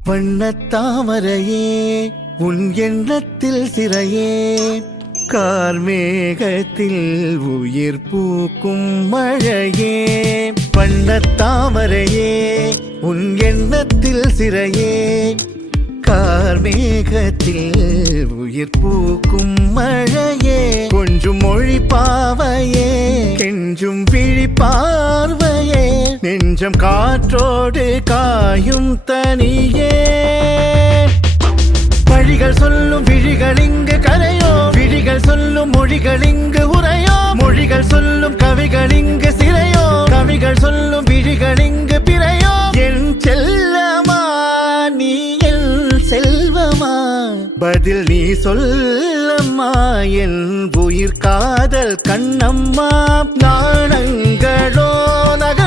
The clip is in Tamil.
வண்ணத்தாமரையே உன் எண்ணத்தில் சிறையே கார்மேகத்தில் உயிர் பூக்கும் மழையே வண்ணத்தாமரையே உன் எண்ணத்தில் சிறையே கார்மேகத்தில் உயிர் பூக்கும் மழையே கொஞ்சம் மொழி பாவையே கெஞ்சும் விழி பார்வையே நெஞ்சம் காற்றோடு காயும் தனியே வழிகள் சொல்லும் விழிகள் இங்கு கரையோ விழிகள் சொல்லும் மொழிகள் இங்கு உரையோ மொழிகள் சொல்லும் கவிகள் இங்கு சிறையோ கவிகள் சொல்லும் விழிகள் இங்கு பிறையோ என் செல்லமா நீ என் செல்வமா பதில் நீ சொல்லம்மா என் உயிர் காதல் கண்ணம்மா நாணங்களோ நக